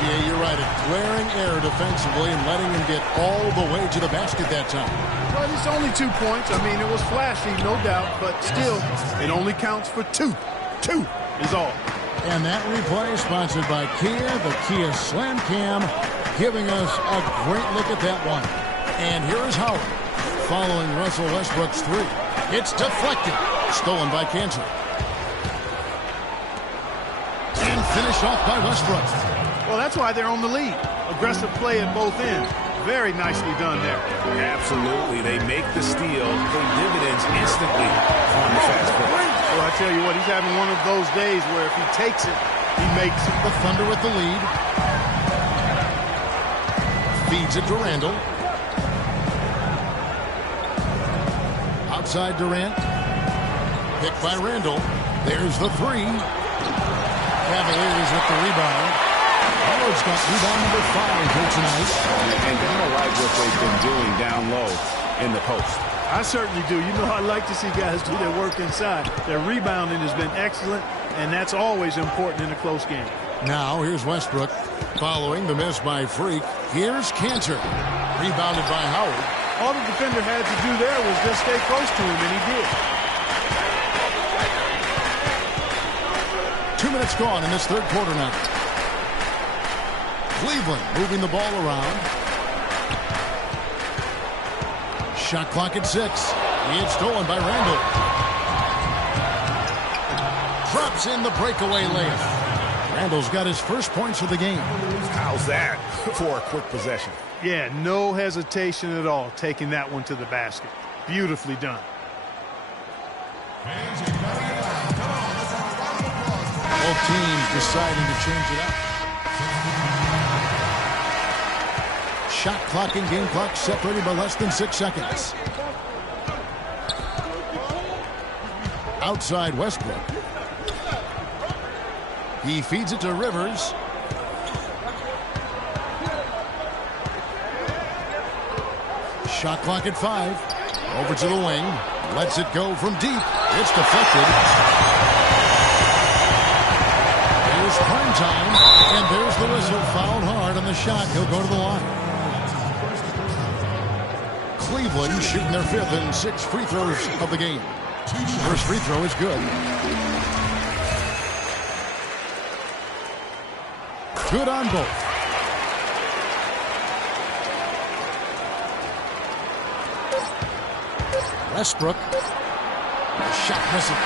Yeah, you're right. A glaring error defensively and letting him get all the way to the basket that time. Well, it's only 2 points. I mean, it was flashy, no doubt, but still, it only counts for 2. 2 is all. And that replay sponsored by Kia, the Kia Slam Cam, giving us a great look at that one. And here is Howard following Russell Westbrook's three. It's deflected. Stolen by Cantor. And finished off by Westbrook. Well, that's why they're on the lead. Aggressive play at both ends. Very nicely done there. Absolutely. They make the steal, pay dividends instantly on the fast break. Well, I tell you what, he's having one of those days where if he takes it, he makes it. The Thunder with the lead. Feeds it to Randall. Outside Durant. Picked by Randall. There's the three. Cavaliers with the rebound. Howard's got rebound number 5 here tonight. And kind of like what they've been doing down low in the post. I certainly do. You know, I like to see guys do their work inside. Their rebounding has been excellent, and that's always important in a close game. Now, here's Westbrook following the miss by Freak. Here's Cantor. Rebounded by Howard. All the defender had to do there was just stay close to him, and he did. 2 minutes gone in this third quarter now. Cleveland moving the ball around. Shot clock at 6. It's stolen by Randall. Drops in the breakaway layup. Randall's got his first points of the game. How's that for a quick possession? Yeah, no hesitation at all taking that one to the basket. Beautifully done. Both teams deciding to change it up. Shot clock and game clock separated by less than 6 seconds. Outside Westbrook. He feeds it to Rivers. Shot clock at 5. Over to the wing. Lets it go from deep. It's deflected. There's prime time. And there's the whistle. Fouled hard on the shot. He'll go to the line. Cleveland shooting their 5th and 6th free throws of the game. First free throw is good. Good on both. Westbrook. Shot misses.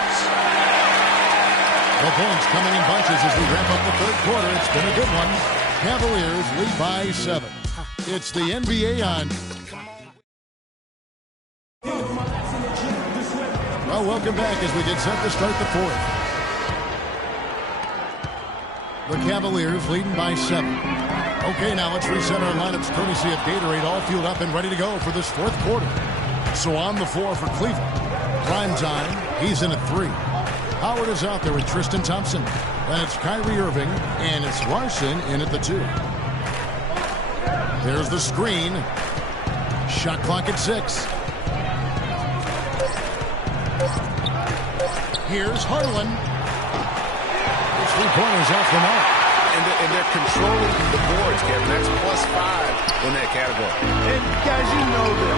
The points coming in bunches as we wrap up the third quarter. It's been a good one. Cavaliers lead by 7. It's the NBA on. Well, welcome back as we get set to start the fourth. The Cavaliers leading by 7. Okay, now let's reset our lineups courtesy of Gatorade, all fueled up and ready to go for this fourth quarter. So on the floor for Cleveland. Prime time, he's in at 3. Howard is out there with Tristan Thompson. Then it's Kyrie Irving, and it's Larson in at the 2. There's the screen. Shot clock at 6. Here's Harlan. The 3-pointers off the mark. And they're controlling the boards, Kevin. That's +5 in that category. And guys, you know that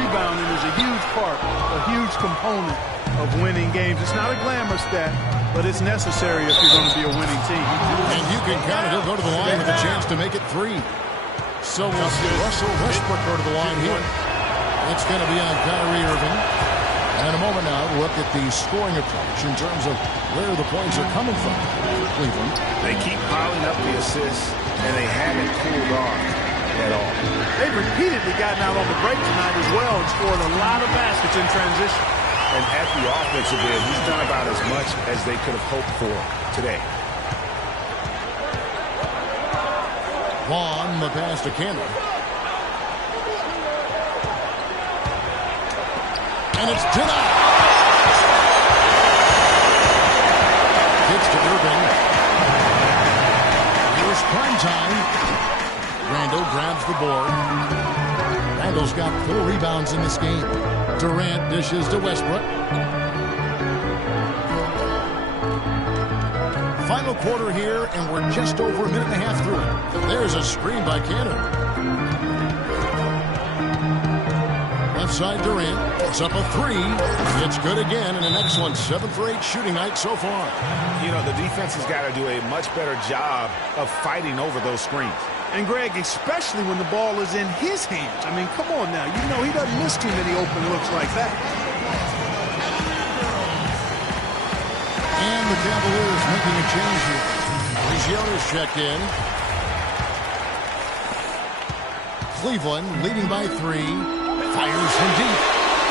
rebounding is a huge part, a huge component of winning games. It's not a glamour stat, but it's necessary if you're going to be a winning team. And you can count it. He'll go to the line with a chance to make it 3. So we'll see Russell Westbrook go to the line here. It's going to be on Kyrie Irving. And in a moment now, we'll look at the scoring approach in terms of where the points are coming from. Cleveland. They keep piling up the assists, and they haven't cooled off at all. They've repeatedly gotten out on the break tonight as well and scored a lot of baskets in transition. And at the offensive end, he's done about as much as they could have hoped for today. Vaughn, the pass to Campbell. And it's denied. Gets to Irving. Here's prime time. Randall grabs the board. Randall's got 4 rebounds in this game. Durant dishes to Westbrook. Final quarter here, and we're just over a minute and a half through it. There's a screen by Cantor. Left side Durant. It's up a three. It's good again, and an excellent 7 for 8 shooting night so far. You know, the defense has got to do a much better job of fighting over those screens. And, Greg, especially when the ball is in his hands. I mean, come on now. You know he doesn't miss too many open looks like that. And the Cavaliers making a change here. Regiono's checked in. Cleveland leading by 3. Fires from deep.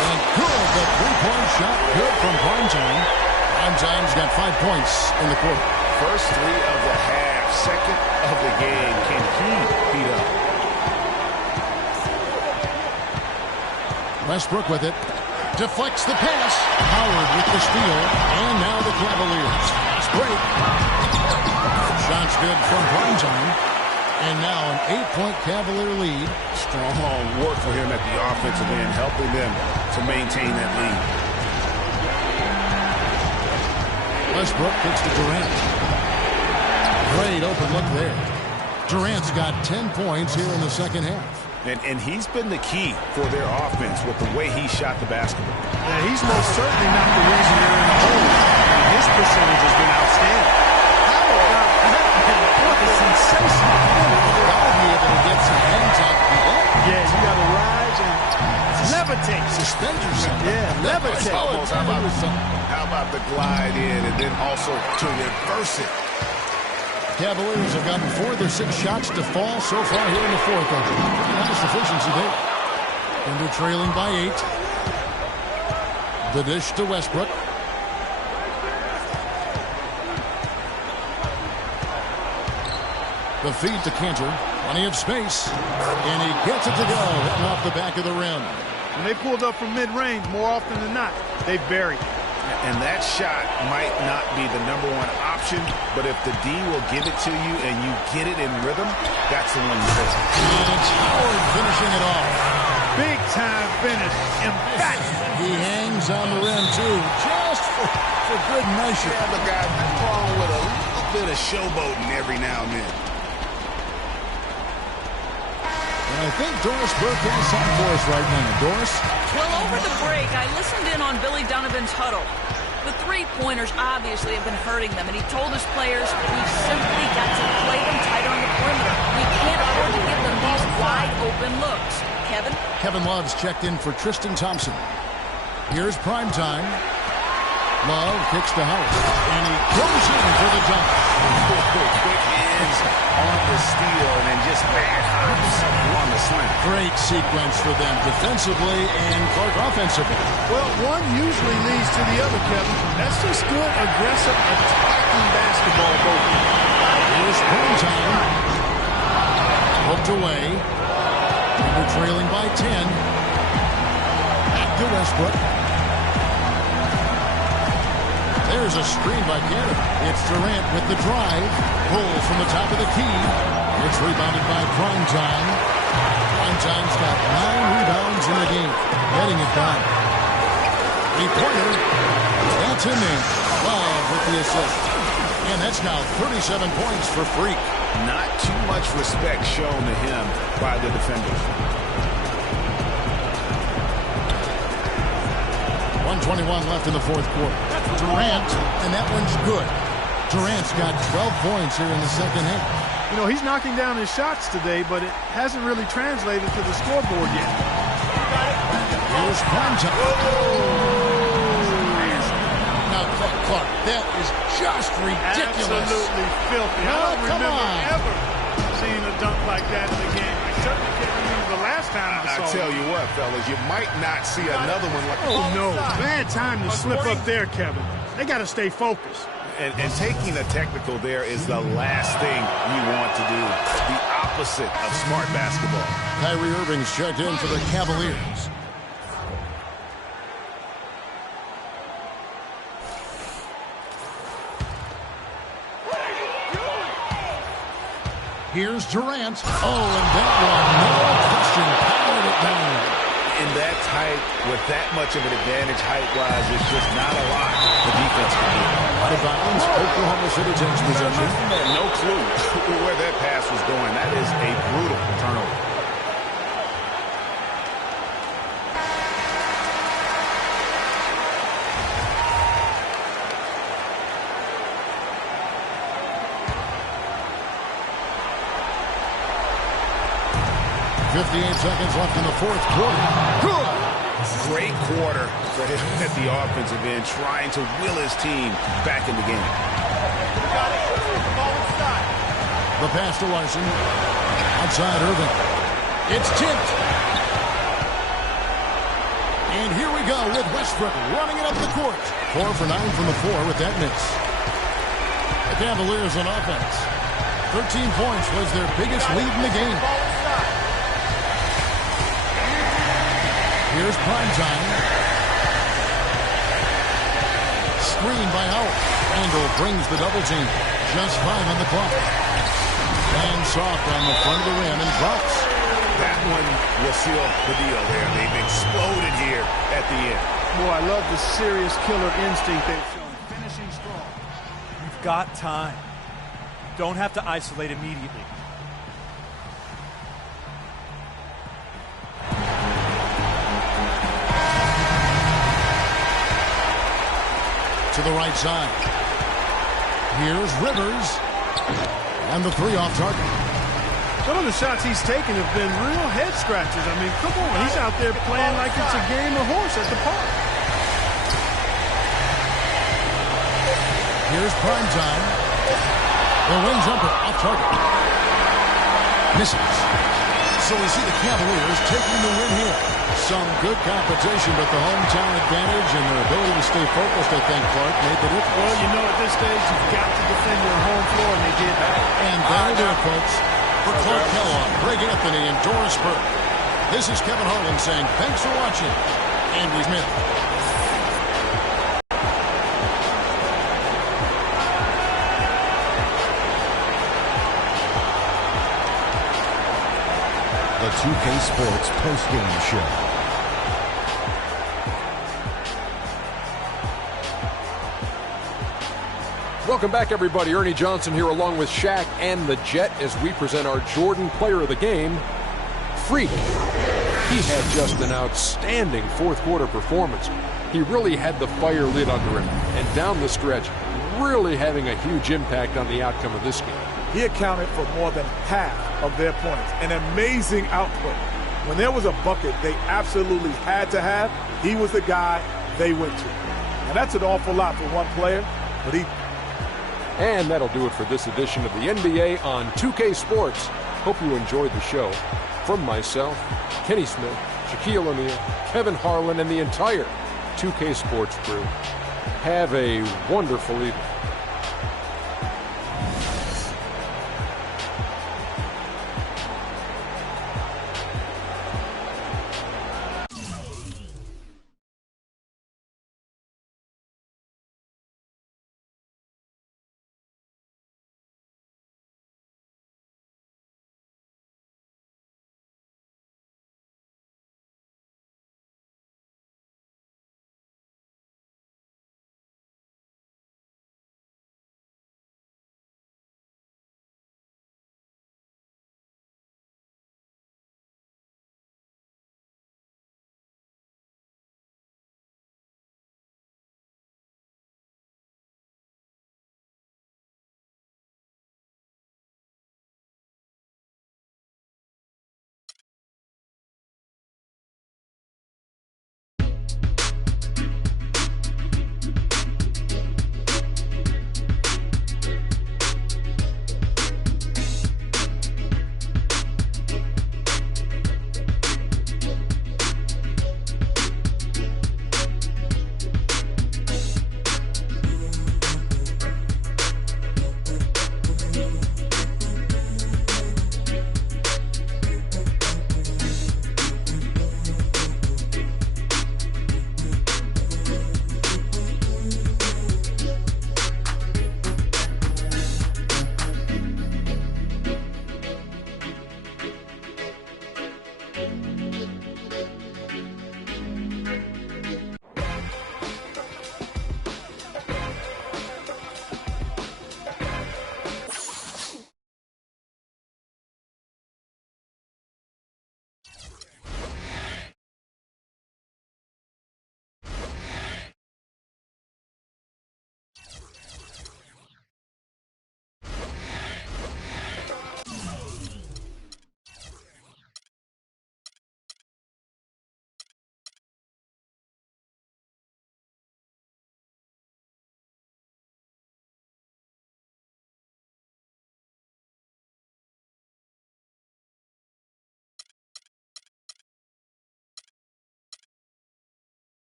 And good. The three-point shot good from Primetime. Primetime's got 5 points in the quarter. First 3 of the half. Second of the game. Can he beat up? Westbrook with it. Deflects the pass. Howard with the steal. And now the Cavaliers. Fast break. Shots good from Primetime. And now an 8-point Cavalier lead. Strong work for him at the offensive end, helping them to maintain that lead. Westbrook kicks to Durant. Great open look there. Durant's got 10 points here in the second half. And he's been the key for their offense with the way he shot the basketball. Yeah, he's most certainly not the reason they're in the hole. His percentage has been outstanding. How about that? What a sensational finish. Gotta be able to get some hands up. Yeah, you got to rise and levitate. Suspend yourself. Yeah, levitate. How about the glide in and then also to reverse it? Cavaliers have gotten 4 of their 6 shots to fall so far here in the fourth. Nice efficiency there. And they're trailing by 8. The dish to Westbrook. The feed to Cantor. Plenty of space. And he gets it to go. Hitting off the back of the rim. When they pulled up from mid-range, more often than not, they buried. And that shot might not be the #1 option, but if the D will give it to you and you get it in rhythm, that's the one you take. And it's Howard finishing it off. Big time finish. Emphatic. He hangs on the rim, too, just for good measure. Yeah, the guy wrong with a little bit of showboating every now and then. And I think Doris Burke has something for us right now. Doris? Well, over the break, I listened in on Billy Donovan's huddle. The three-pointers obviously have been hurting them, and he told his players, we've simply got to play them tighter on the perimeter. We can't afford to give them these wide-open looks. Kevin? Kevin Love's checked in for Tristan Thompson. Here's Primetime. Love kicks to Howard. And he goes in for the dunk. Quick hands on the steal and then just bad hops on the slam. Great sequence for them defensively and Clark offensively. Well, one usually leads to the other, Kevin. That's just good, aggressive, attacking basketball both ways. Here's Primetime. Hooked away. And they're trailing by 10. Back to Westbrook. There's a screen by Cantor. It's Durant with the drive. Pull from the top of the key. It's rebounded by Primetime. Primetime's got 9 rebounds in the game. Getting it done. Three-pointer. That's in there. Love with the assist. And that's now 37 points for Freak. Not too much respect shown to him by the defenders. 1:21 left in the fourth quarter. Durant, and that one's good. Durant's got 12 points here in the second half. You know, he's knocking down his shots today, but it hasn't really translated to the scoreboard yet. Here's Primetime. Now, Clark, that is just ridiculous. Absolutely filthy. I don't remember ever seeing a dunk like that in the game. I certainly can't remember the last time I saw it. I tell you what, fellas, you might not see another one like that. Oh, no. Bad time to slip up there, Kevin. They got to stay focused. And taking a technical there is the last thing you want to do. The opposite of smart basketball. Kyrie Irving's checked in for the Cavaliers. Here's Durant. Oh, and that one, no question, powered it down. In that tight, with that much of an advantage height-wise, it's just not a lot the defense can do. Out of bounds, Oklahoma City takes possession. No clue where that pass was going. That is 58 seconds left in the fourth quarter. Good. Great quarter for him at the offensive end, trying to will his team back in the game. The pass to Larson. Outside Irving. It's tipped. And here we go with Westbrook running it up the court. 4 for 9 from the floor with that miss. The Cavaliers on offense. 13 points was their biggest lead in the game. Here's prime time. Screen by Howard. Angle brings the double team. Just 5 on the clock. And soft on the front of the rim and drops. That one will seal the deal there. They've exploded here at the end. Boy, I love the serious killer instinct they've shown. Finishing strong. You've got time. You don't have to isolate immediately. To the right side. Here's Rivers. And the 3 off target. Some of the shots he's taken have been real head scratchers. I mean, come on. He's out there playing like it's a game of horse at the park. Here's prime time. The wing jumper off target. Misses. So we see the Cavaliers taking the win here. Some good competition, but the hometown advantage and their ability to stay focused, I think, Clark, made the difference. Well, you know, at this stage, you've got to defend your home floor, and they did that. And that'll do it, folks. For Clark Kellogg, Greg Anthony, and Doris Burke, this is Kevin Harlan saying thanks for watching, and we've missed. The 2K Sports postgame show. Welcome back, everybody. Ernie Johnson here along with Shaq and the Jet as we present our Jordan Player of the Game, Freak. He had just an outstanding fourth quarter performance. He really had the fire lit under him, and down the stretch, really having a huge impact on the outcome of this game. He accounted for more than half of their points. An amazing output. When there was a bucket they absolutely had to have, he was the guy they went to. And that's an awful lot for one player, but he... And that'll do it for this edition of the NBA on 2K Sports. Hope you enjoyed the show. From myself, Kenny Smith, Shaquille O'Neal, Kevin Harlan, and the entire 2K Sports crew. Have a wonderful evening.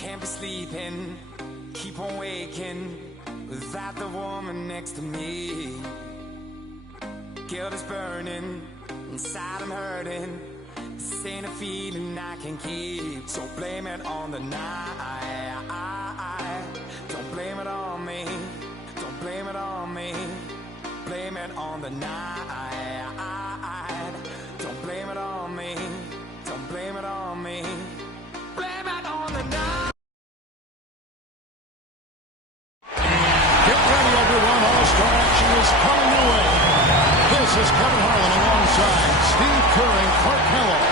Can't be sleeping, keep on waking without the woman next to me. Guilt is burning, inside I'm hurting. This ain't a feeling I can keep. So blame it on the night. Don't blame it on me. Don't blame it on me. Blame it on the night. Don't blame it on me. Don't blame it on me. Blame it on the night. Get ready, everyone. All-Star action is coming your way. This is Kevin Harlan alongside Steve Kerr and Clark Kellogg.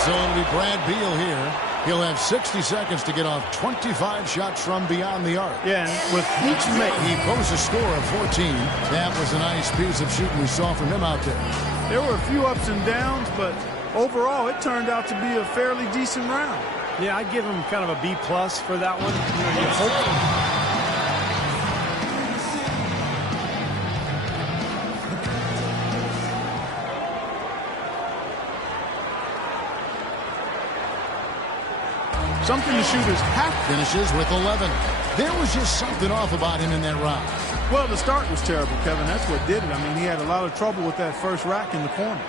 So it'll be Brad Beal here. He'll have 60 seconds to get off 25 shots from beyond the arc. Yeah, and with each make, he posts a score of 14. That was a nice piece of shooting we saw from him out there. There were a few ups and downs, but overall it turned out to be a fairly decent round. Yeah, I'd give him kind of a B+ for that one. You hope. Something the shooters have. Finishes with 11. There was just something off about him in that round. Well, the start was terrible, Kevin. That's what did it. I mean, he had a lot of trouble with that first rack in the corner.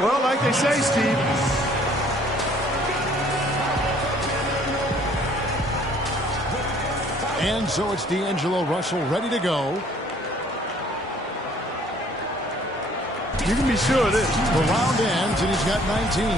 Well, like they say, Steve. And so it's D'Angelo Russell ready to go. You can be sure of this. The round ends, and he's got 19.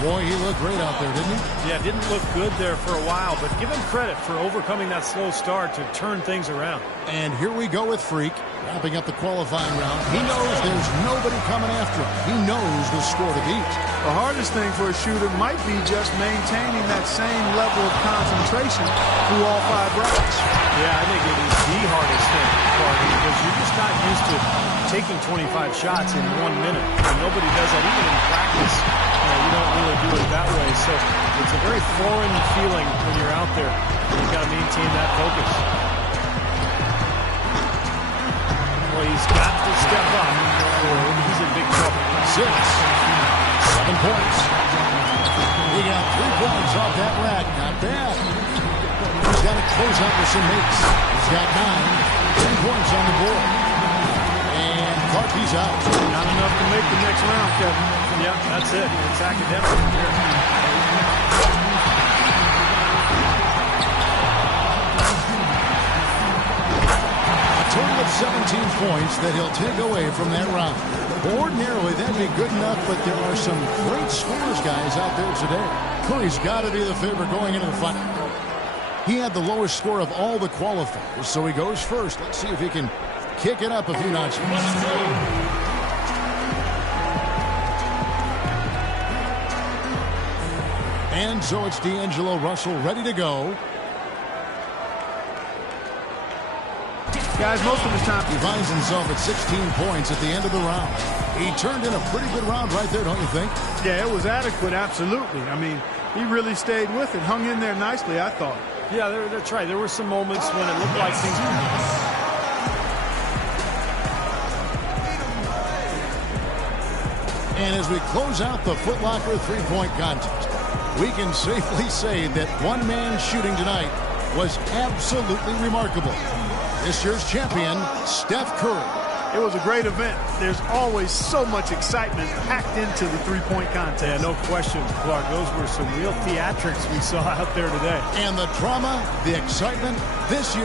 Boy, he looked great out there, didn't he? Yeah, didn't look good there for a while, but give him credit for overcoming that slow start to turn things around. And here we go with Freak, wrapping up the qualifying round. He knows there's nobody coming after him. He knows the score to beat. The hardest thing for a shooter might be just maintaining that same level of concentration through all 5 racks. Yeah, I think it is the hardest thing, because you're just not used to taking 25 shots in 1 minute. And nobody does that, even in practice. You don't really do it that way. So it's a very foreign feeling when you're out there. You've got to maintain that focus. Well, he's got to step up, or he's in big trouble. 6, 7 points. He got 3 points off that rack. Not bad. He's got to close out with some makes. He's got 9, 10 points on the board. And Clarkie's out. Not enough to make the next round, Kevin. Yeah, that's it. It's academic here. A total of 17 points that he'll take away from that round. Ordinarily, that'd be good enough, but there are some great scores guys out there today. Curry's got to be the favorite going into the final. He had the lowest score of all the qualifiers, so he goes first. Let's see if he can kick it up a few notches. And so it's D'Angelo Russell ready to go. Guys, most of the time he finds himself at 16 points at the end of the round. He turned in a pretty good round right there, don't you think? Yeah, it was adequate, absolutely. I mean, he really stayed with it, hung in there nicely, I thought. Yeah, that's right. There were some moments when it looked like things And as we close out the Foot Locker three-point contest, we can safely say that one man shooting tonight was absolutely remarkable. This year's champion, Steph Curry. It was a great event. There's always so much excitement packed into the three-point contest. Yeah, no question, Clark. Those were some real theatrics we saw out there today. And the drama, the excitement, this year.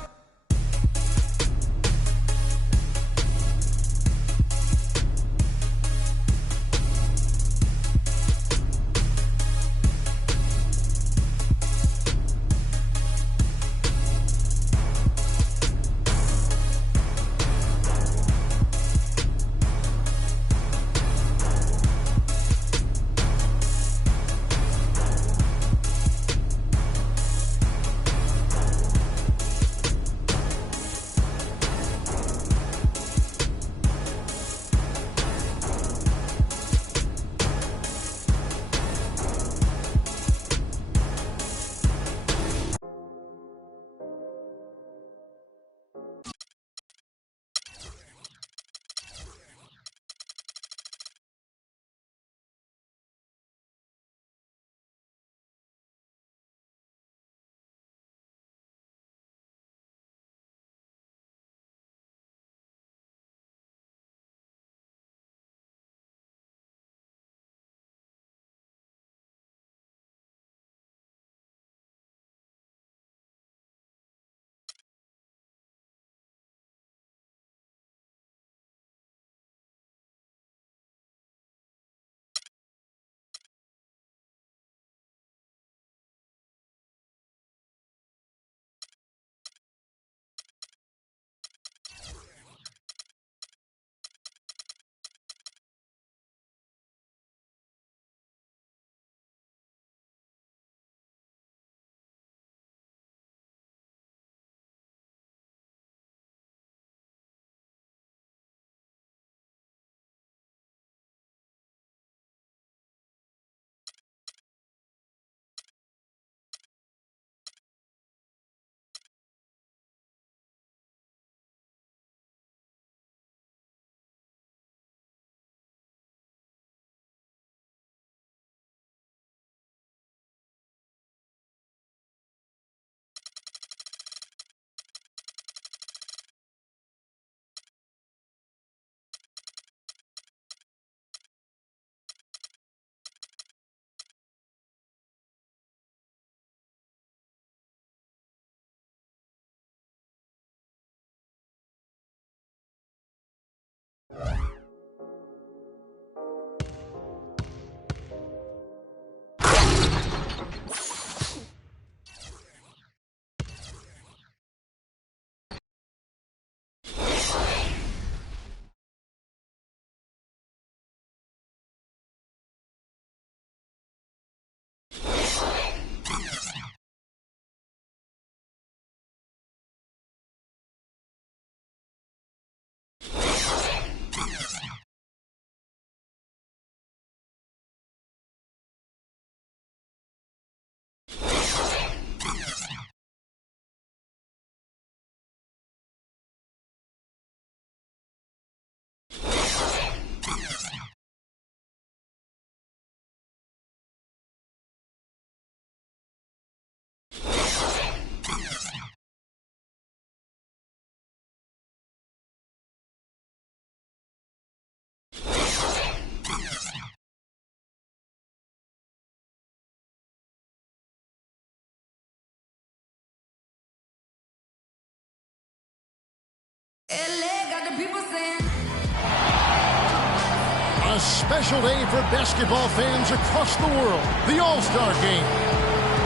special day for basketball fans across the world. The All-Star Game.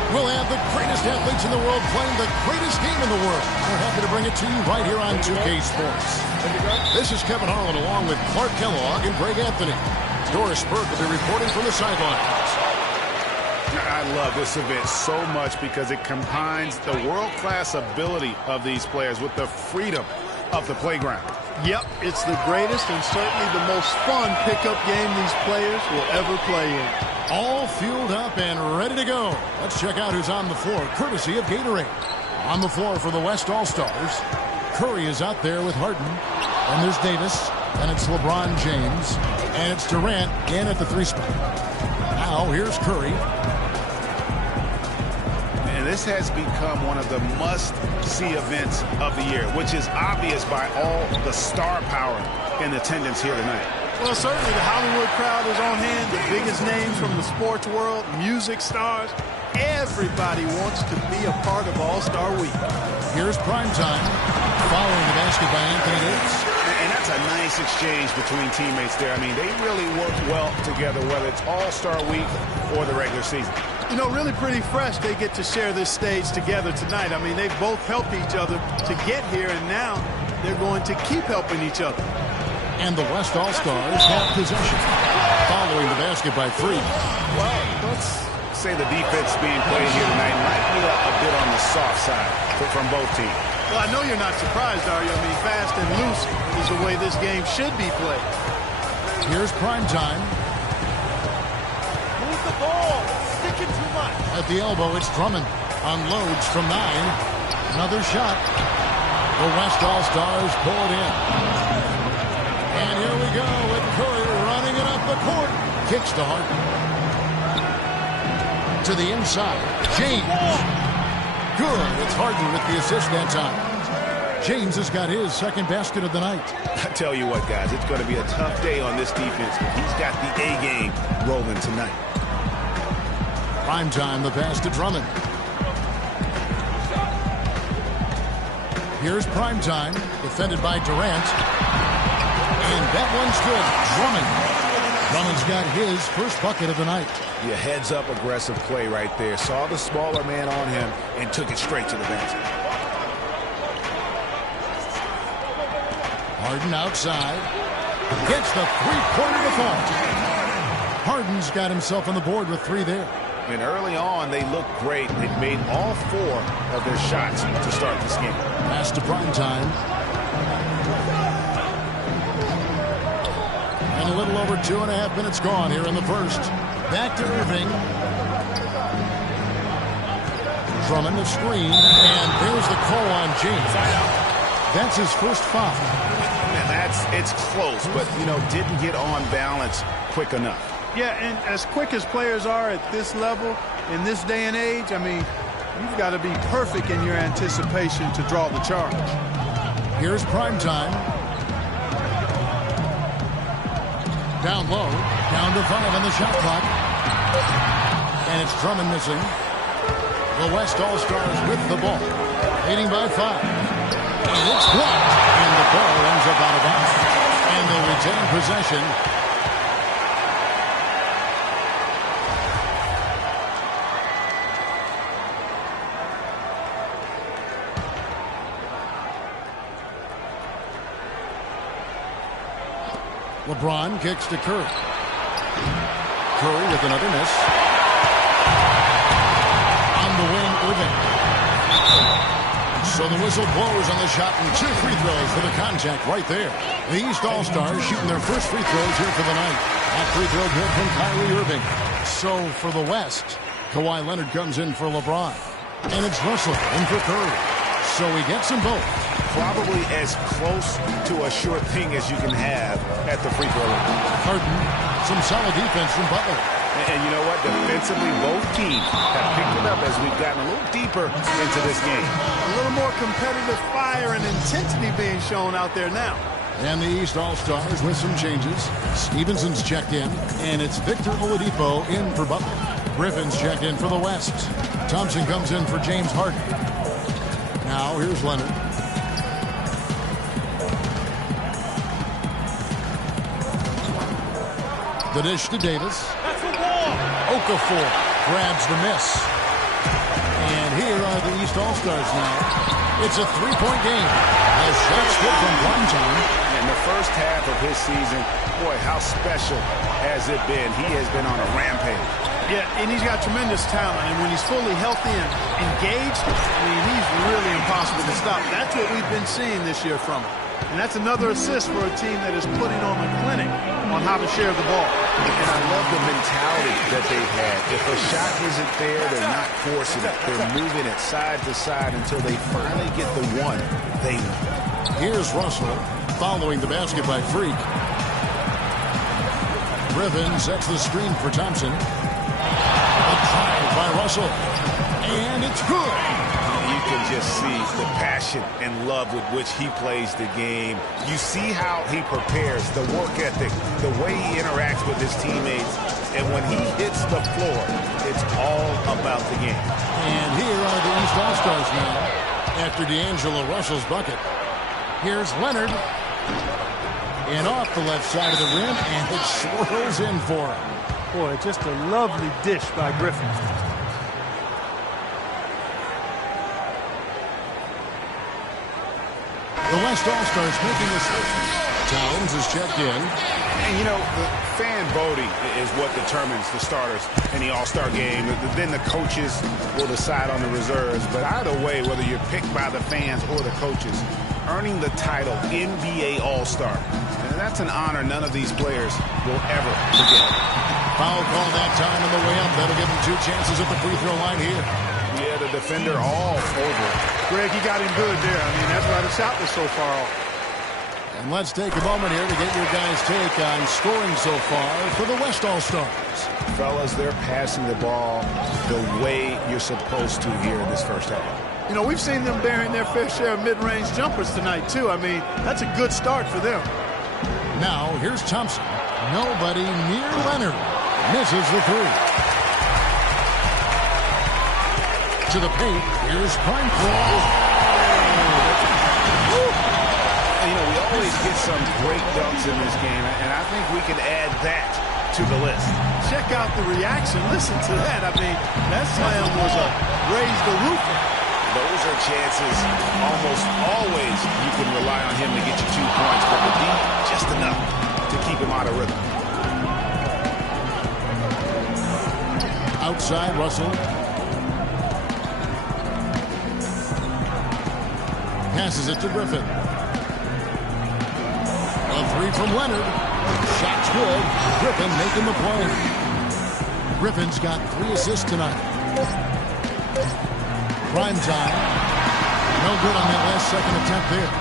We'll have the greatest athletes in the world playing the greatest game in the world. We're happy to bring it to you right here on 2K Sports. This is Kevin Harlan along with Clark Kellogg and Greg Anthony. Doris Burke will be reporting from the sidelines. I love this event so much because it combines the world-class ability of these players with the freedom of the playground. Yep, it's the greatest and certainly the most fun pickup game these players will ever play in. All fueled up and ready to go. Let's check out who's on the floor, courtesy of Gatorade. On the floor for the West All-Stars, Curry is out there with Harden. And there's Davis, and it's LeBron James, and it's Durant in at the 3 spot. Now here's Curry. And this has become one of the must-see events of the year, which is obvious by all the star power in attendance here tonight. Well, certainly the Hollywood crowd is on hand, the biggest names from the sports world, music stars. Everybody wants to be a part of All-Star Week. Here's primetime, following the basket by Anthony Davis. And that's a nice exchange between teammates there. I mean, they really work well together, whether it's All-Star Week or the regular season. You know, really pretty fresh they get to share this stage together tonight. I mean, they both helped each other to get here, and now they're going to keep helping each other. And the West All-Stars have possession, following the basket by Free. Well, let's say the defense being played here tonight might be a bit on the soft side from both teams. Well, I know you're not surprised, are you? I mean, fast and loose is the way this game should be played. Here's primetime. Move the ball. Sticking too much. At the elbow, it's Drummond. Unloads from 9. Another shot. The West All-Stars pull it in. And here we go with Curry running it up the court. Kicks to Harden. To the inside. James. Good. It's Harden with the assist that time. James has got his second basket of the night. I tell you what, guys, it's going to be a tough day on this defense, but he's got the A game rolling tonight. Primetime, the pass to Drummond. Here's primetime, defended by Durant. And that one's good. Drummond's got his first bucket of the night. Yeah, heads-up aggressive play right there. Saw the smaller man on him and took it straight to the basket. Harden outside. Gets the three-pointer to fall. Harden's got himself on the board with 3 there. And early on, they looked great. They've made all 4 of their shots to start this game. Pass to primetime. And a little over 2.5 minutes gone here in the first. Back to Irving. Drummond, the screen, and there's the call on James. That's his first foul. And it's close, but, didn't get on balance quick enough. Yeah, and as quick as players are at this level, in this day and age, I mean, you've got to be perfect in your anticipation to draw the charge. Here's primetime. Down low, down to 5 on the shot clock. And it's Drummond missing. The West All-Stars with the ball, leading by 5. And it's blocked, and the ball ends up out of bounds. And they'll retain possession. LeBron kicks to Curry. Curry with another miss. On the wing, Irving. So the whistle blows on the shot and 2 free throws for the contact right there. The East All-Stars shooting their first free throws here for the night. That free throw good from Kyrie Irving. So for the West, Kawhi Leonard comes in for LeBron. And it's Russell in for Curry. So he gets them both. Probably as close to a sure thing as you can have at the free throw line. Harden, some solid defense from Butler. And you know what? Defensively, both teams have picked it up as we've gotten a little deeper into this game. A little more competitive fire and intensity being shown out there now. And the East All-Stars with some changes. Stevenson's checked in, and it's Victor Oladipo in for Butler. Griffin's checked in for the West. Thompson comes in for James Harden. Now here's Leonard. The dish to Davis. Okafor grabs the miss. And here are the East All-Stars now. It's a three-point game. A shot good from Primetime. In the first half of his season, boy, how special has it been? He has been on a rampage. Yeah, and he's got tremendous talent. And when he's fully healthy and engaged, I mean, he's really impossible to stop. That's what we've been seeing this year from him. And that's another assist for a team that is putting on a clinic on how to share the ball. And I love the mentality that they've had. If a shot isn't there, they're not forcing it. They're moving it side to side until they finally get the one they want. Here's Russell following the basket by Freak. Griffin sets the screen for Thompson. A drive by Russell. And it's good. You can just see the passion and love with which he plays the game. You see how he prepares, the work ethic, the way he interacts with his teammates. And when he hits the floor, it's all about the game. And here are the East All-Stars now after D'Angelo Russell's bucket. Here's Leonard. And off the left side of the rim, and it swirls in for him. Boy, just a lovely dish by Griffin. The West All-Stars making a switch. Towns is checked in. And, you know, the fan voting is what determines the starters in the All-Star game. Then the coaches will decide on the reserves. But either way, whether you're picked by the fans or the coaches, earning the title NBA All-Star, and that's an honor none of these players will ever forget. Foul call that time on the way up. That'll give him 2 chances at the free throw line here. Yeah, the defender all over. Greg, he got him good there. I mean, that's why the shot was so far off. And let's take a moment here to get your guys' take on scoring so far for the West All-Stars. Fellas, they're passing the ball the way you're supposed to here in this first half. You know, we've seen them bearing their fair share of mid-range jumpers tonight, too. I mean, that's a good start for them. Now, here's Thompson. Nobody near Leonard. Misses the three. To the paint, here's Primetime. You know, we always get some great dunks in this game, and I think we can add that to the list. Check out the reaction. Listen to that. I mean, that slam was a raise the roof. Those are chances almost always you can rely on him to get you 2 points, but the D, just enough to keep him out of rhythm. Outside, Russell. Passes it to Griffin. A three from Leonard. Shot's good. Griffin making the play. Griffin's got 3 assists tonight. Primetime. No good on that last second attempt there.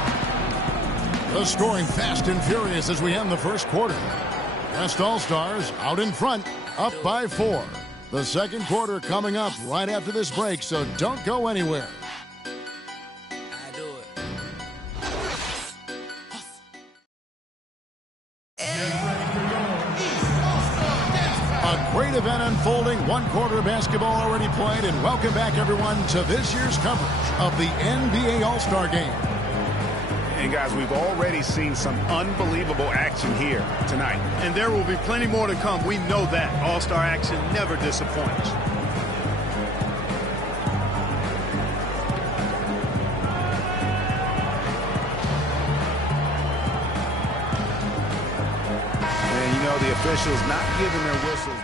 The scoring fast and furious as we end the first quarter. West All-Stars out in front, up by 4. The second quarter coming up right after this break, so don't go anywhere. Great event unfolding. 1 quarter of basketball already played, and welcome back everyone to this year's coverage of the NBA All-Star Game. And guys, we've already seen some unbelievable action here tonight. And there will be plenty more to come. We know that. All-Star action never disappoints. And you know, the officials not giving their whistles.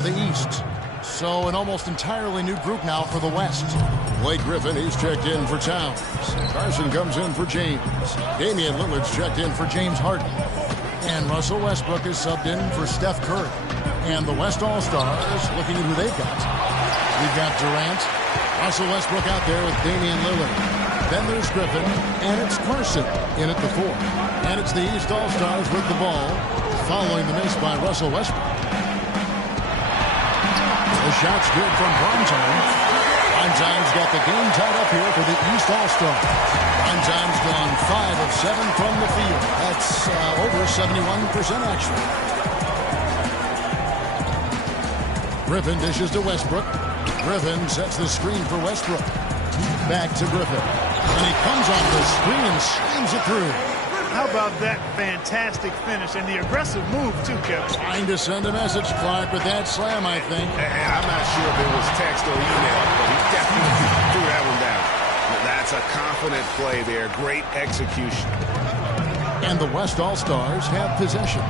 The East. So an almost entirely new group now for the West. Blake Griffin, he's checked in for Towns. Carson comes in for James. Damian Lillard's checked in for James Harden. And Russell Westbrook is subbed in for Steph Curry. And the West All-Stars looking at who they've got. We've got Durant, Russell Westbrook out there with Damian Lillard. Then there's Griffin, and it's Carson in at the 4. And it's the East All-Stars with the ball, following the miss by Russell Westbrook. The shot's good from Primetime. Primetime's got the game tied up here for the East All-Stars. Primetime's gone 5 of 7 from the field. That's over 71% actually. Griffin dishes to Westbrook. Griffin sets the screen for Westbrook. Back to Griffin. And he comes off the screen and slams it through. How about that fantastic finish and the aggressive move, too, Kevin? Trying to send a message, Clark, with that slam, I think. I'm not sure if it was text or email, but he definitely threw that one down. That's a confident play there. Great execution. And the West All-Stars have possession.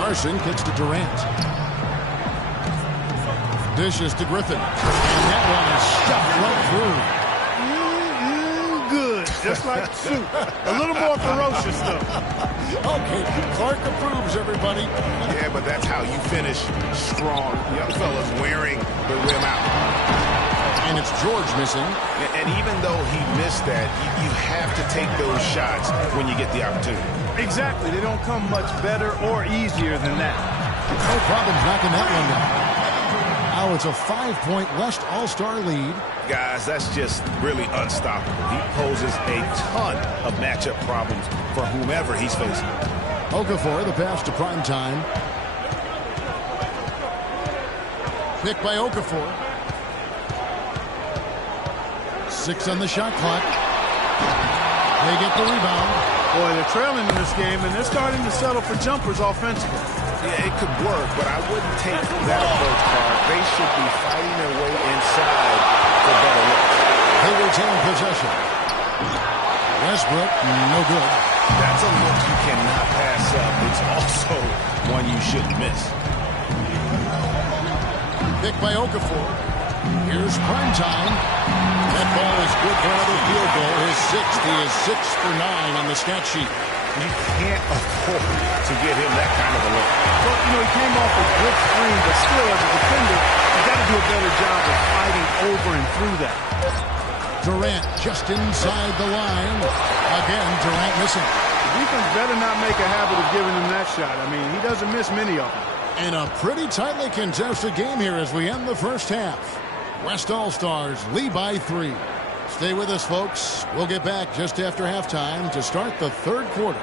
Carson kicks to Durant. Dishes to Griffin. And that one is stuffed right through. Good. Just like soup. A little more ferocious, though. Okay, Clark approves, everybody. Yeah, but that's how you finish strong. Young fellas wearing the rim out. And it's George missing. And even though he missed that, you have to take those shots when you get the opportunity. Exactly. They don't come much better or easier than that. No problems knocking that one down. Now it's a 5-point West All-Star lead. Guys, that's just really unstoppable. He poses a ton of matchup problems for whomever he's facing. Okafor, the pass to Primetime. Pick by Okafor. 6 on the shot clock. They get the rebound. Boy, they're trailing in this game, and they're starting to settle for jumpers offensively. Yeah, it could work, but I wouldn't take that approach, Clark. They should be fighting their way inside for better looks. They retain possession. Westbrook, no good. That's a look you cannot pass up. It's also one you shouldn't miss. Pick by Okafor. Here's Primetime. That ball is good for another field goal. His 6th. He is 6 for 9 on the stat sheet. You can't afford to give him that kind of a look. Well, you know, he came off a good screen, but still, as a defender, you got to do a better job of fighting over and through that. Durant just inside the line. Again, Durant missing. The defense better not make a habit of giving him that shot. I mean, he doesn't miss many of them. And a pretty tightly contested game here as we end the first half. West All-Stars lead by 3. Stay with us, folks. We'll get back just after halftime to start the third quarter.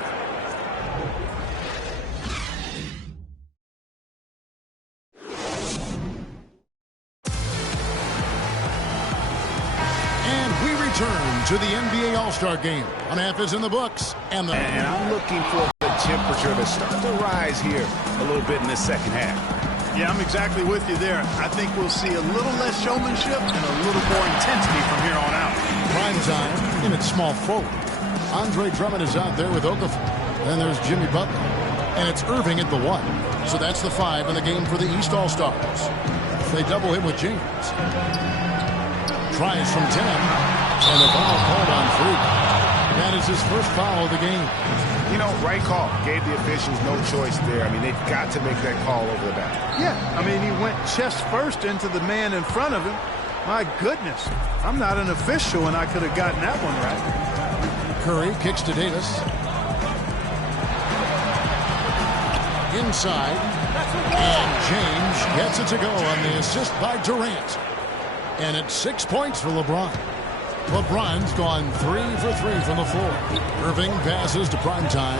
And we return to the NBA All-Star Game. One half is in the books. And I'm looking for the temperature to start to rise here a little bit in this second half. Yeah, I'm exactly with you there. I think we'll see a little less showmanship and a little more intensity from here on out. Primetime in its small forward. Andre Drummond is out there with Okafor. Then there's Jimmy Butler. And it's Irving at the 1. So that's the 5 in the game for the East All-Stars. They double him with James. Tries from 10. And the foul called on Freak. That is his first foul of the game. You know, right call. Gave the officials no choice there. I mean, they've got to make that call over the bat. Yeah, I mean, he went chest first into the man in front of him. My goodness. I'm not an official, and I could have gotten that one right. Curry kicks to Davis. Inside. And James gets it to go on the assist by Durant. And it's 6 points for LeBron. LeBron's gone 3 for 3 from the floor. Irving passes to Primetime.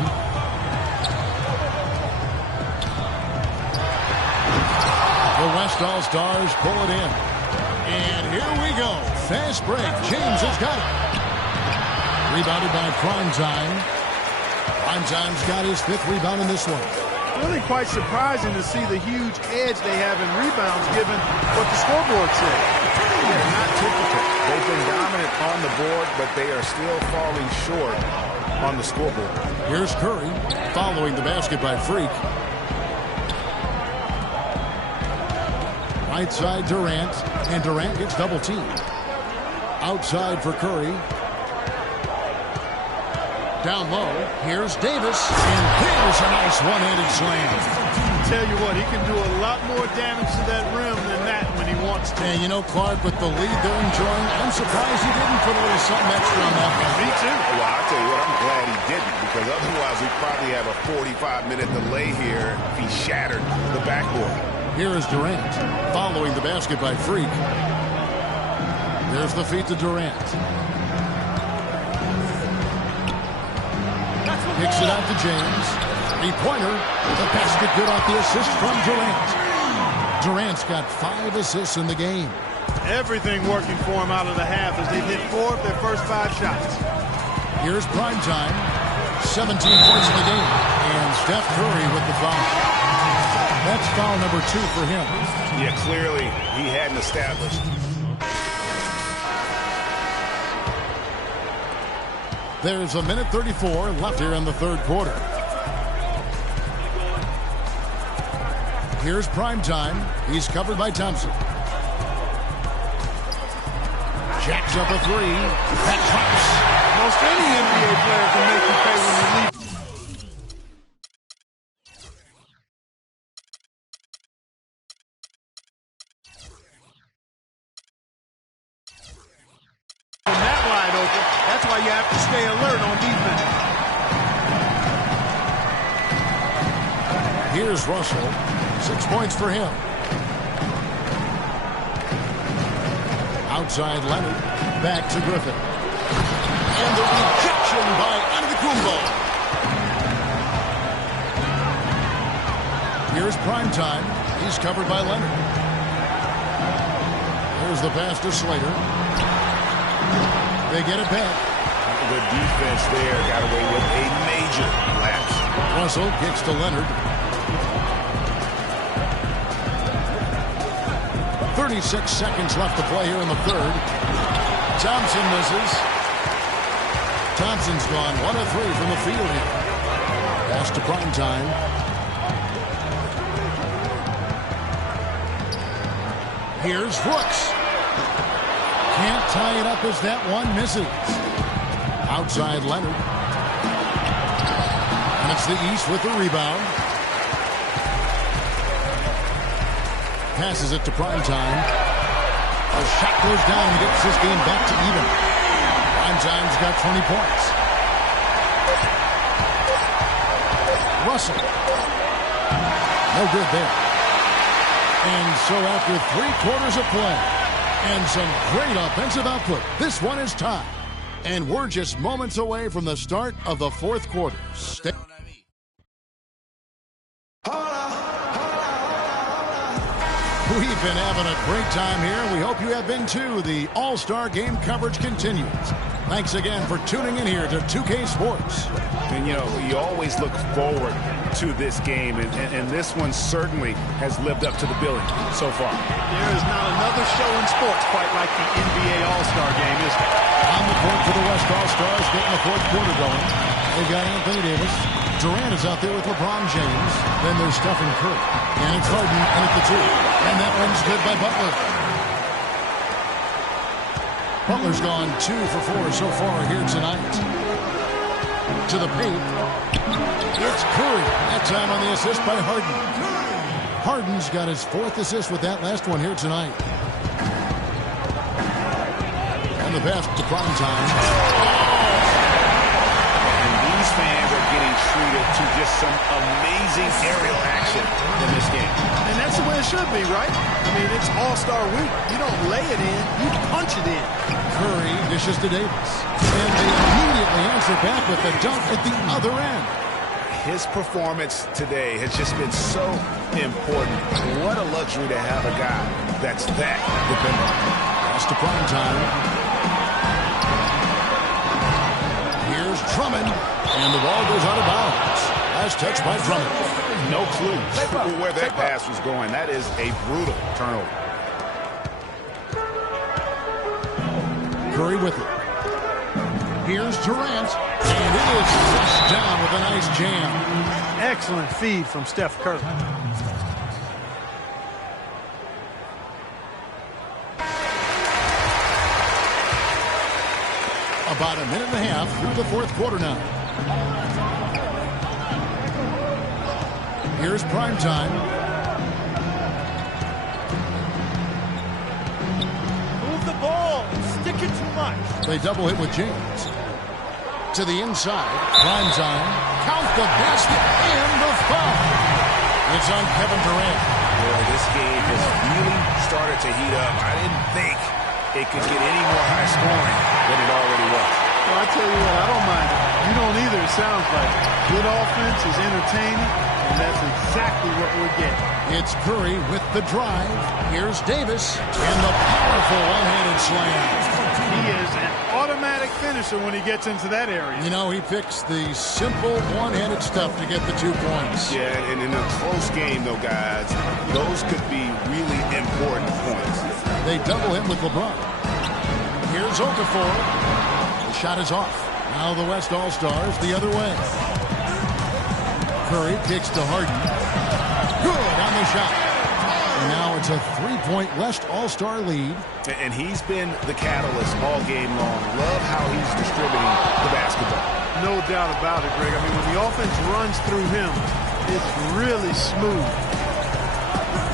The West All-Stars pull it in. And here we go. Fast break. James has got it. Rebounded by Primetime. Primetime's got his 5th rebound in this one. Really quite surprising to see the huge edge they have in rebounds given what the scoreboard said. Yeah, not typical. They've been dominant on the board, but they are still falling short on the scoreboard. Here's Curry following the basket by Freak. Right side Durant, and Durant gets double teamed. Outside for Curry. Down low, here's Davis, and there's a nice one-handed slam. Tell you what, he can do a lot more damage to that rim than that when he wants to. And you know, Clark, with the lead they're enjoying, I'm surprised he didn't put a little something extra on that one. Me too. Well, I'll tell you what, I'm glad he didn't, because otherwise we'd probably have a 45-minute delay here if he shattered the backboard. Here is Durant, following the basket by Freak. There's the feed to Durant. Kicks it out to James. Three-pointer. The basket good off the assist from Durant. Durant's got 5 assists in the game. Everything working for him out of the half as they hit 4 of their first 5 shots. Here's Primetime. 17 points in the game. And Steph Curry with the foul. That's foul number 2 for him. Yeah, clearly he hadn't established. There's 1:34 left here in the third quarter. Here's Primetime. He's covered by Thompson. Jacks up a 3. That drops. Most any NBA player can make you pay when you leave. From that wide open, that's why you have to stay alert on defense. Here's Russell. 6 points for him. Outside Leonard. Back to Griffin. And the rejection by Antetokounmpo. Here's Primetime. He's covered by Leonard. Here's the pass to Slater. They get it back. The defense there got away with a major lapse. Russell kicks to Leonard. 36 seconds left to play here in the third. Thompson misses. Thompson's gone 1 of 3 from the field here. Pass to Primetime. Here's Brooks. Can't tie it up as that one misses. Outside Leonard. And it's the East with the rebound. Passes it to Primetime. A shot goes down and gets this game back to even. Primetime's got 20 points. Russell. No good there. And so after 3 quarters of play and some great offensive output, this one is tied. And we're just moments away from the start of the fourth quarter. We've been having a great time here. We hope you have been too. The All-Star Game coverage continues. Thanks again for tuning in here to 2K Sports. And, you know, you always look forward to this game, and this one certainly has lived up to the billing so far. There is not another show in sports quite like the NBA All-Star Game, is there? On the court for the West All-Stars, getting the fourth quarter going. They've got Anthony Davis. Durant is out there with LeBron James. Then there's Stephen Curry. And it's Harden in at the 2. And that one's good by Butler. Butler's gone 2 for 4 so far here tonight. To the paint. It's Curry. That time on the assist by Harden. Harden's got his 4th assist with that last one here tonight. And the pass to Primetime. Fans are getting treated to just some amazing aerial action in this game. And that's the way it should be, right? I mean, it's All-Star Week. You don't lay it in, you punch it in. Curry dishes to Davis. And they immediately answer back with the dunk at the other end. His performance today has just been so important. What a luxury to have a guy that's that dependable. Pass to Primetime. Here's Drummond. And the ball goes out of bounds. Last touch by Drummond. No clue where that pass was going. That is a brutal turnover. Curry with it. Here's Durant. And it is flushed down with a nice jam. Excellent feed from Steph Curry. About a minute and a half through the fourth quarter now. Here's Primetime. Move the ball. Stick it too much. They double hit with James. To the inside. Primetime. Count the basket and the foul. It's on Kevin Durant. Boy, this game has really started to heat up. I didn't think it could get any more high scoring than it already was. Well, I tell you what, I don't mind it. You don't either, it sounds like. Good offense is entertaining, and that's exactly what we're getting. It's Curry with the drive. Here's Davis. And the powerful one-handed slam. He is an automatic finisher. finisher when he gets into that area. You know, he picks the simple one-handed stuff to get the 2 points. Yeah, and in a close game, though, guys, those could be really important points. They double him with LeBron. Here's Okafor. The shot is off. Now the West All-Stars the other way. Curry kicks to Harden. Good on the shot. And now it's a 3-point West All-Star lead. And he's been the catalyst all game long. Love how he's distributing the basketball. No doubt about it, Greg. I mean, when the offense runs through him, it's really smooth.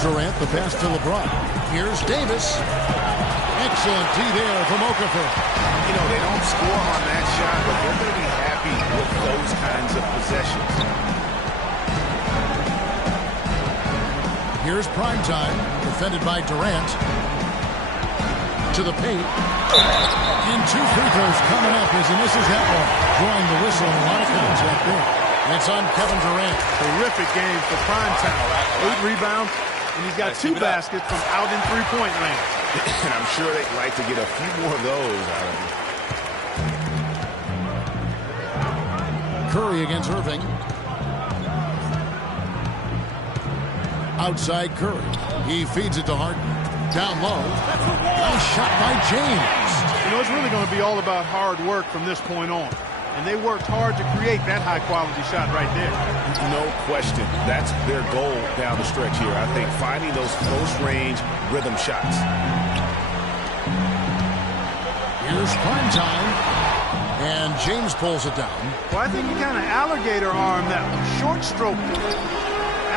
Durant, the pass to LeBron. Here's Davis. Excellent D there from Okafor. You know, they don't score on that shot, but they're going to be happy with those kinds of possessions. Here's Primetime, defended by Durant. To the paint. And 2 free throws coming up as he misses that one. Drawing the whistle and a lot of contact there. It's on Kevin Durant. Terrific game for Primetime. 8 rebounds, and he's got 2 baskets from out in three-point land. And I'm sure they'd like to get a few more of those out of him. Curry against Irving. Outside Curry. He feeds it to Harden. Down low. Nice shot by James. You know, it's really going to be all about hard work from this point on. And they worked hard to create that high-quality shot right there. No question. That's their goal down the stretch here. I think finding those close-range rhythm shots. Here's Primetime. And James pulls it down. Well, I think he kind of alligator armed that one. Short stroked it.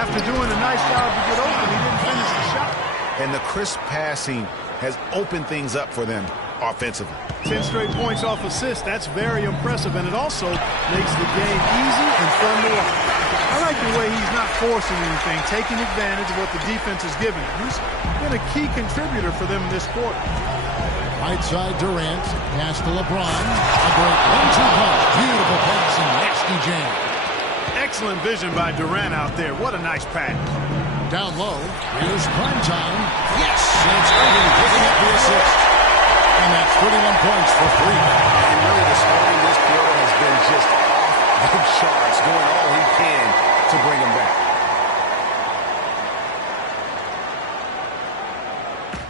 After doing a nice job to get open, he didn't finish the shot. And the crisp passing has opened things up for them offensively. 10 straight points off assists. That's very impressive, and it also makes the game easy and fun to watch. I like the way he's not forcing anything, taking advantage of what the defense is giving him. He's been a key contributor for them in this quarter. Right side Durant, pass to LeBron. A great 1-2 punch. Beautiful pass and nasty jam. Excellent vision by Durant out there. What a nice pass. Down low, here's Primetime. Yes! And it's Irving picking up the assist. And that's 31 points for free. And really the scoring this quarter has been just off the charts, doing all he can to bring them back.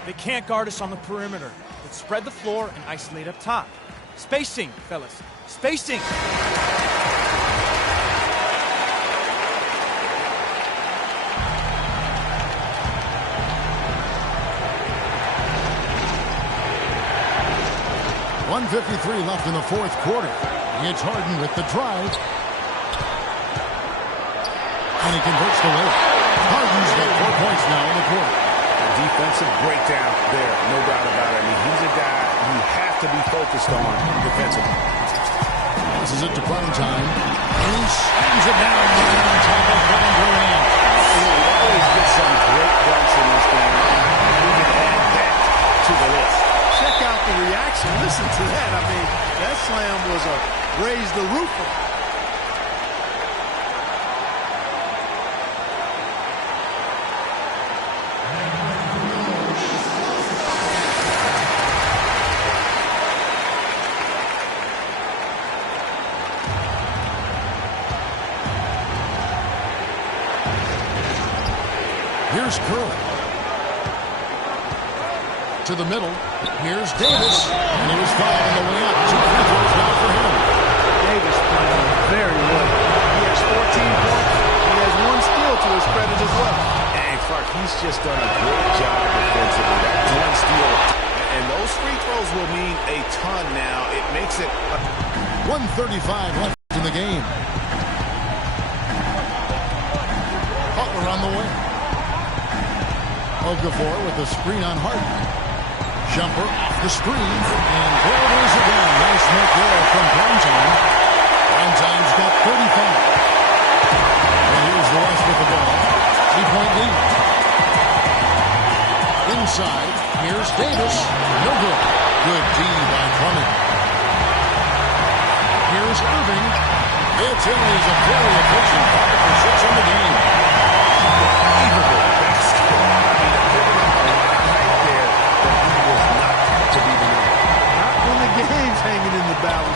They can't guard us on the perimeter. Let's spread the floor and isolate up top. Spacing, fellas. Spacing. .153 left in the 4th quarter. It's Harden with the drive. And he converts the lead. Harden's got 4 points now in the quarter. Defensive breakdown there, no doubt about it. I mean, he's a guy you have to be focused on defensively. This is it to Primetime. And he slams it down on top of Kevin Durant. We always get some great dunks in this game. We can add that to the list. Check out the reaction. Listen to that. I mean, that slam was a raise the roof. Here's Curry. To the middle. Here's Davis. And he was fouled on the way up. 2 free throws now for him. Davis playing very well. He has 14 points. He has 1 steal to his credit as well. And Clark, he's just done a great job defensively. That 1 steal. And those free throws will mean a ton now. It makes it 1:35 left in the game. Butler on the way. Okafor with the screen on Harden. Jumper off the screen. And there it is again. Nice make there from Primetime. Primetime's got 35. And here's the West with the ball. 3-point lead. Inside. Here's Davis. No good. Good D by Drummond. Here's Irving. It's in. He's a very efficient 5 for 6 in the game. unbelievable basketball. I mean, giving him a lot right there that he was not to be denied. Not when the game's hanging in the balance.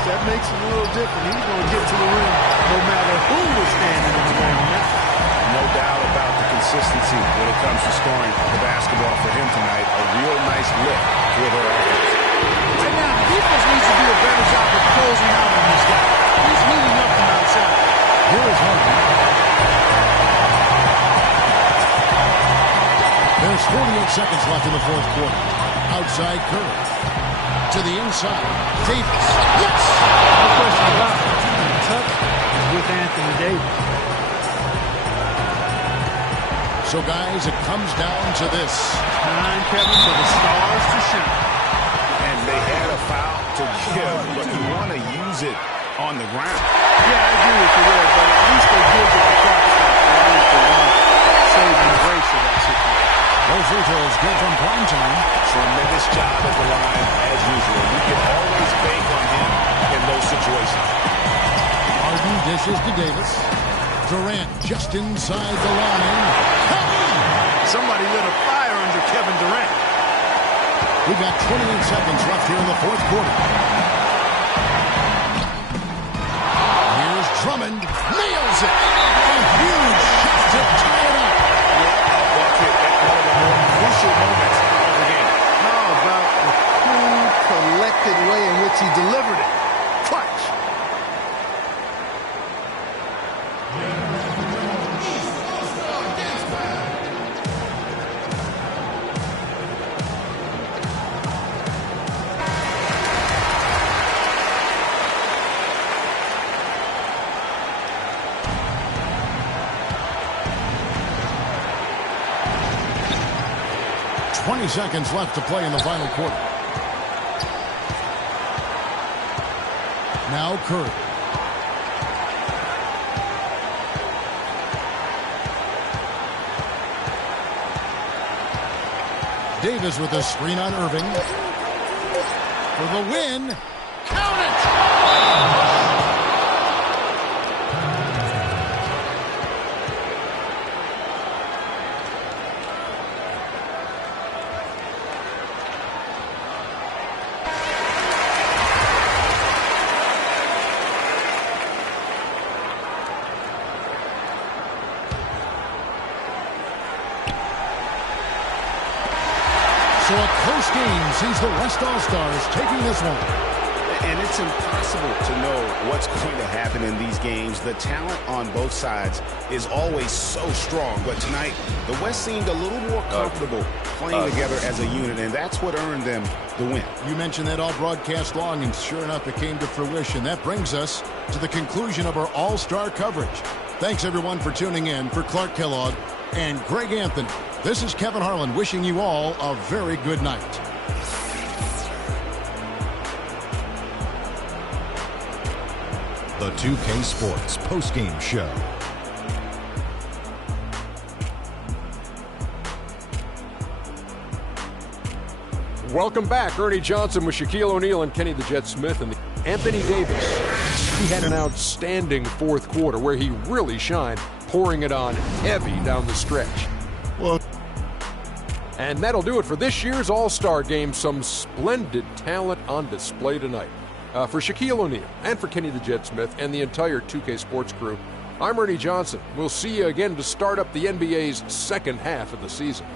it comes to scoring the basketball for him tonight. A real nice lift for their offense. Right now, the defense needs to do a better job of closing out on this guy. He's heating up from outside. Here is Harden. There's 48 seconds left in the fourth quarter. Outside Curry. To the inside. Davis. Yes! No question about it. The touch is with Anthony Davis. So, guys, it comes down to this. Time, Kevin, for the stars to shine. And they had a foul to give, but you want to use it on the ground. Yeah, I agree with you there, but at least they did get the shot stop. At least they won. Save the grace of that situation. No free throws good from Primetime. Tremendous job at the line, as usual. You can always bank on him in those situations. Harden dishes to Davis. Durant just inside the line. Somebody lit a fire under Kevin Durant. We've got 28 seconds left here in the fourth quarter. Here's Drummond. Nails it. A huge shot to tie it up. Bucket at one of the more crucial moments of the game. How about the cool, collected way in which he delivered it? Clutch. Seconds left to play in the final quarter. Now Curry. Davis with a screen on Irving. For the win. Count it! So a close game sees the West All-Stars taking this one. And it's impossible to know what's going to happen in these games. The talent on both sides is always so strong. But tonight, the West seemed a little more comfortable playing together as a unit, and that's what earned them the win. You mentioned that all broadcast long, and sure enough, it came to fruition. That brings us to the conclusion of our All-Star coverage. Thanks, everyone, for tuning in. For Clark Kellogg and Greg Anthony, this is Kevin Harlan wishing you all a very good night. The 2K Sports postgame show. Welcome back. Ernie Johnson with Shaquille O'Neal and Kenny the Jet Smith and Anthony Davis. He had an outstanding fourth quarter where he really shined, pouring it on heavy down the stretch. Well, and that'll do it for this year's All-Star Game. Some splendid talent on display tonight. For Shaquille O'Neal and for Kenny the Jet Smith and the entire 2K Sports crew, I'm Ernie Johnson. We'll see you again to start up the NBA's second half of the season.